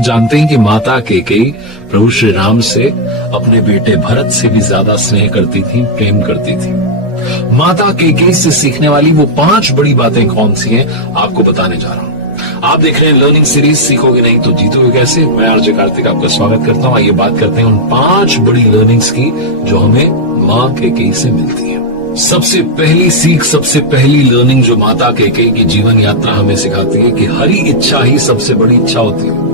आप जानते हैं कि माता कैकेयी प्रभु श्री राम से अपने बेटे भरत से भी ज्यादा स्नेह करती थी, प्रेम करती थी। माता कैकेयी से सीखने वाली वो 5 बड़ी बातें कौन सी हैं, आपको बताने जा रहा हूं। आप देख रहे हैं लर्निंग सीरीज सीखोगे नहीं तो जीतोगे कैसे। मैं आरजे कार्तिक आपका स्वागत करता हूं। आइए बात करते हैं उन 5 बड़ी लर्निंग्स की जो हमें मां कैकेयी से मिलती है। सबसे पहली सीख, सबसे पहली लर्निंग जो माता कैकेयी की जीवन यात्रा हमें सिखाती है कि हरी इच्छा ही सबसे बड़ी इच्छा होती है।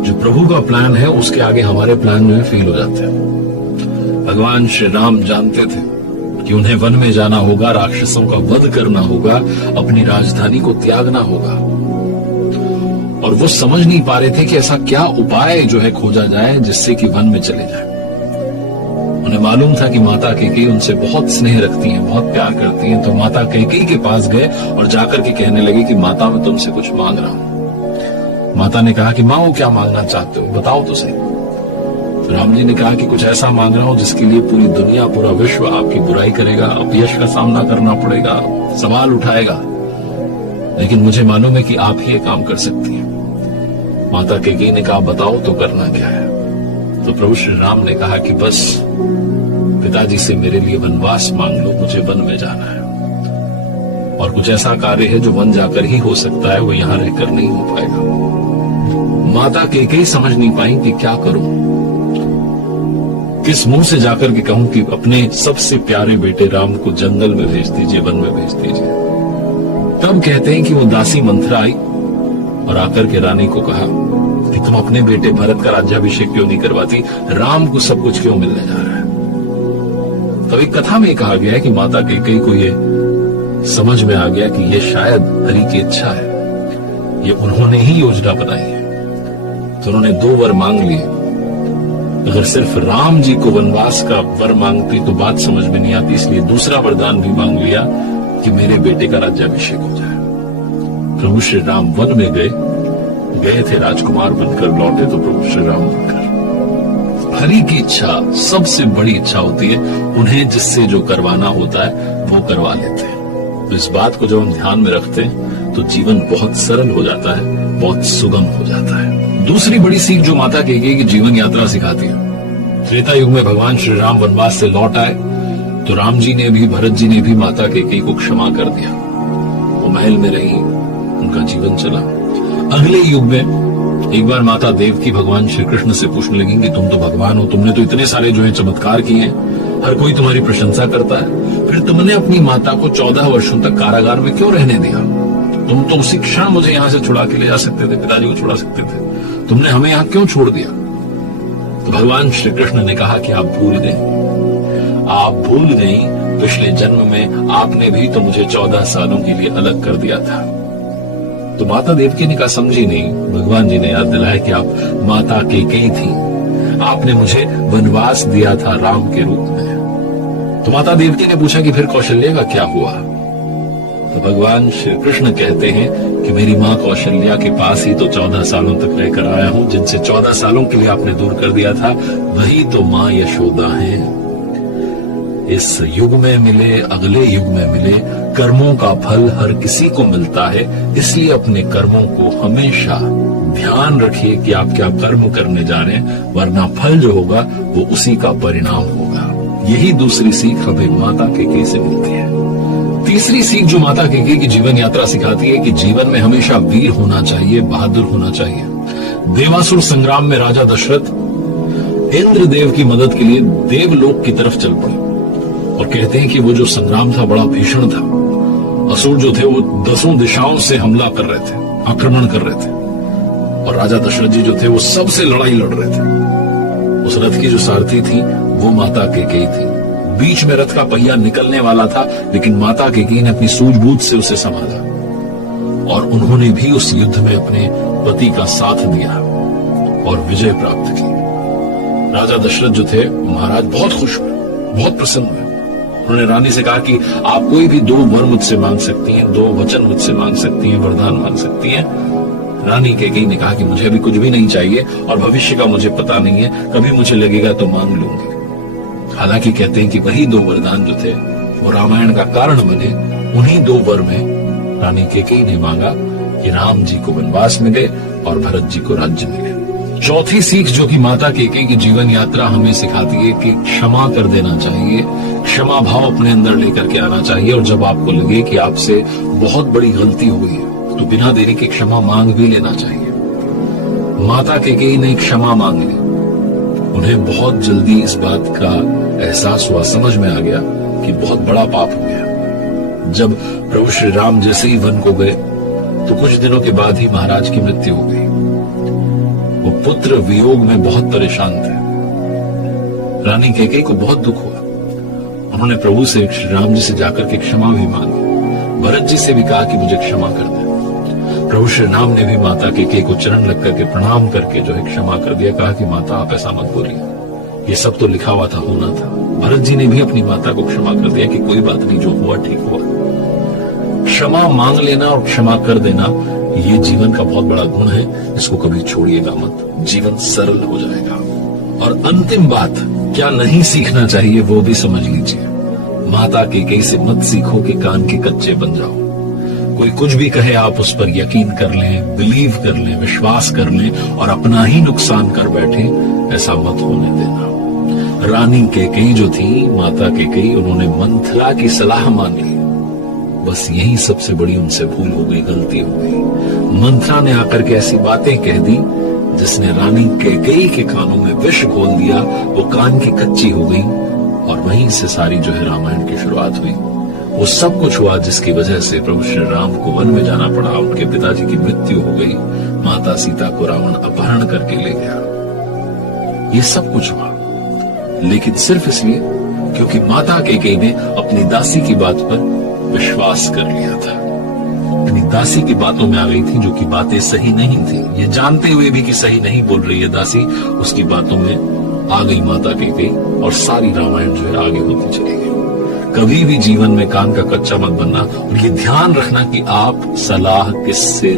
जो प्रभु का प्लान है उसके आगे हमारे प्लान में फेल हो जाते हैं। भगवान श्री राम जानते थे कि उन्हें वन में जाना होगा, राक्षसों का वध करना होगा, अपनी राजधानी को त्यागना होगा, और वो समझ नहीं पा रहे थे कि ऐसा क्या उपाय जो है खोजा जाए जिससे कि वन में चले जाए। उन्हें मालूम था कि माता कैकेयी उनसे बहुत स्नेह रखती हैं, बहुत प्यार करती हैं, तो माता कैकेयी के पास गए और जाकर के कहने लगे कि माता मैं तुमसे कुछ मांग रहा हूं। माता ने कहा कि मां वो क्या मांगना चाहते हो, बताओ तो सही। तो राम जी ने कहा कि कुछ ऐसा मांग रहा हूं जिसके लिए पूरी दुनिया, पूरा विश्व आपकी बुराई करेगा, अपयश का सामना करना पड़ेगा, सवाल उठाएगा, लेकिन मुझे मालूम है कि आप ही ये काम कर सकती हैं। माता कैकेयी ने कहा बताओ तो करना क्या है। तो प्रभु श्री राम ने कहा कि बस पिताजी से मेरे लिए वनवास मांग लो, मुझे वन में जाना है, और कुछ ऐसा कार्य है जो वन जाकर ही हो सकता है, वो यहां रहकर नहीं हो पाएगा। माता कैकेयी समझ नहीं पाई कि क्या करूं, किस मुंह से जाकर के कहूं कि अपने सबसे प्यारे बेटे राम को जंगल में भेज दीजिए, वन में भेज दीजिए। तब कहते हैं कि वो दासी मंथरा आई और आकर के रानी को कहा कि तुम अपने बेटे भरत का राज्याभिषेक क्यों नहीं करवाती, राम को सब कुछ क्यों मिलने जा रहा है। तब एक कथा में कहा गया है कि माता कैकेयी को ये समझ में आ गया कि ये शायद हरि की इच्छा है, ये उन्होंने ही योजना बनाई है। तो उन्होंने 2 वर मांग लिए। अगर सिर्फ राम जी को वनवास का वर मांगती तो बात समझ में नहीं आती, इसलिए दूसरा वरदान भी मांग लिया कि मेरे बेटे का राज्याभिषेक हो जाए। प्रभु श्री राम वन में गए थे, राजकुमार बनकर लौटे तो प्रभु श्री राम बनकर। हरि की इच्छा सबसे बड़ी इच्छा होती है, उन्हें जिससे जो करवाना होता है वो करवा लेते हैं। तो इस बात को जब हम ध्यान में रखते हैं तो जीवन बहुत सरल हो जाता है, बहुत सुगम हो जाता है। दूसरी बड़ी सीख जो माता कैकेयी की जीवन यात्रा सिखाती है, त्रेता युग में भगवान श्री राम वनवास से लौट आए तो राम जी ने भी, भरत जी ने भी माता कैकेयी को क्षमा कर दिया। वो महल में रही, उनका जीवन चला। अगले युग में एक बार माता देवकी भगवान श्री कृष्ण से पूछने लगी कि तुम तो भगवान हो, तुमने तो इतने सारे जो है चमत्कार किए हैं, हर कोई तुम्हारी प्रशंसा करता है, फिर तुमने अपनी माता को 14 वर्षों तक कारागार में क्यों रहने दिया? तुम तो उसी क्षण मुझे यहाँ से छुड़ा के ले जा सकते थे, पिताजी को छुड़ा सकते थे, तुमने हमें यहाँ क्यों छोड़ दिया? तो भगवान श्री कृष्ण ने कहा कि आप भूल गई पिछले जन्म में आपने भी तो मुझे 14 सालों के लिए अलग कर दिया था। तो माता देवकी ने कहा समझी नहीं। भगवान जी ने याद दिलाया कि आप माता कैकेयी थी, आपने मुझे वनवास दिया था राम के रूप में। तो माता देवकी ने पूछा कि फिर कौशल्या का क्या हुआ? तो भगवान श्री कृष्ण कहते हैं कि मेरी माँ कौशल्या के पास ही तो 14 सालों तक रहकर आया हूं, जिनसे 14 सालों के लिए आपने दूर कर दिया था, वही तो माँ यशोदा है। इस युग में मिले, अगले युग में मिले, कर्मों का फल हर किसी को मिलता है, इसलिए अपने कर्मों को हमेशा ध्यान रखिए कि आप क्या कर्म करने जा रहे हैं, वरना फल जो होगा वो उसी का परिणाम होगा। यही दूसरी सीख हमें माता कैकेयी से मिलती है। तीसरी सीख जो माता कैकेयी की जीवन यात्रा सिखाती है कि जीवन में हमेशा वीर होना चाहिए, बहादुर होना चाहिए। देवासुर संग्राम में राजा दशरथ इंद्रदेव की मदद के लिए देवलोक की तरफ चल पड़े, और कहते हैं कि वो जो संग्राम था बड़ा भीषण था। असुर जो थे वो 10 दिशाओं से हमला कर रहे थे, आक्रमण कर रहे थे, और राजा दशरथ जी जो थे वो सबसे लड़ाई लड़ रहे थे। उस रथ की जो सारथी थी वो माता कैकेयी थी। बीच में रथ का पहिया निकलने वाला था, लेकिन माता कैकेयी ने अपनी सूझबूझ से उसे संभाला, और उन्होंने भी उस युद्ध में अपने पति का साथ दिया और विजय प्राप्त की। राजा दशरथ जो थे महाराज बहुत खुश हुए, बहुत प्रसन्न हुए। उन्होंने रानी से कहा कि आप कोई भी 2 वर मुझसे मांग सकती हैं, 2 वचन मुझसे मांग सकती हैं, वरदान मांग सकती हैं। रानी कैकेयी ने कहा कि मुझे अभी कुछ भी नहीं चाहिए, और भविष्य का मुझे पता नहीं है, कभी मुझे लगेगा तो मांग लूंगी। हालांकि कहते हैं कि वही 2 वरदान जो थे वो रामायण का कारण बने। उन्हीं 2 वर में रानी कैकेयी ने मांगा कि राम जी को वनवास मिले और भरत जी को राज्य मिले। चौथी सीख जो कि माता कैकेयी की जीवन यात्रा हमें सिखाती है कि क्षमा कर देना चाहिए, क्षमा भाव अपने अंदर लेकर के आना चाहिए। और जब आपको लगे कि आपसे बहुत बड़ी गलती हुई है तो बिना देरी के क्षमा मांग भी लेना चाहिए। माता कैकेयी ने क्षमा मांग ली। उन्हें बहुत जल्दी इस बात का एहसास हुआ, समझ में आ गया कि बहुत बड़ा पाप हो गया। जब प्रभु श्री राम जैसे ही वन को गए तो कुछ दिनों के बाद ही महाराज की मृत्यु हो गई। वो पुत्र वियोग में बहुत परेशान थे। रानी कैकेयी को बहुत दुख हुआ। उन्होंने प्रभु से श्री राम जी से जाकर के क्षमा भी मांगी। भरत जी से भी कहा कि मुझे क्षमा कर दे। प्रभु श्री राम ने भी माता कैकेयी को चरण लग करके प्रणाम करके जो है क्षमा कर दिया। कहा कि माता आप ऐसा मत बोलिए, ये सब तो लिखा हुआ था, होना था। भरत जी ने भी अपनी माता को क्षमा कर दिया कि कोई बात नहीं, जो हुआ ठीक हुआ। क्षमा मांग लेना और क्षमा कर देना ये जीवन का बहुत बड़ा गुण है। इसको कभी छोड़िएगा मत, जीवन सरल हो जाएगा। और अंतिम बात क्या नहीं सीखना चाहिए वो भी समझ लीजिए। माता कैकेयी से मत सीखो कि कान के कच्चे बन जाओ। कोई कुछ भी कहे आप उस पर यकीन कर लें, बिलीव कर लें, विश्वास कर लें और अपना ही नुकसान कर बैठे। ऐसा मत होने देना। रानी कैकेयी जो थी, माता कैकेयी, उन्होंने मंथरा की सलाह मान ली। बस यही सबसे बड़ी उनसे भूल हो गई, गलती हो गई। मंथरा ने आकर के ऐसी बातें कह दी जिसने रानी कैकेयी के कानों में विष घोल दिया। वो कान की कच्ची हो गई और वहीं से सारी जो है रामायण की शुरुआत हुई। वो सब कुछ हुआ जिसकी वजह से प्रभु श्री राम को वन में जाना पड़ा। उनके पिताजी की मृत्यु हो गई। माता सीता को रावण अपहरण करके ले गया। ये सब कुछ हुआ लेकिन सिर्फ इसलिए क्योंकि माता कैकेयी ने अपनी दासी की बात पर विश्वास कर लिया था। अपनी दासी की बातों में आ गई थी जो कि बातें सही नहीं थी। ये जानते हुए भी कि सही नहीं बोल रही है दासी, उसकी बातों में आ गई माता कैकेयी और सारी रामायण जो है आगे होती चली गई। कभी भी जीवन में कान का कच्चा मत बनना और ये ध्यान रखना कि आप सलाह किससे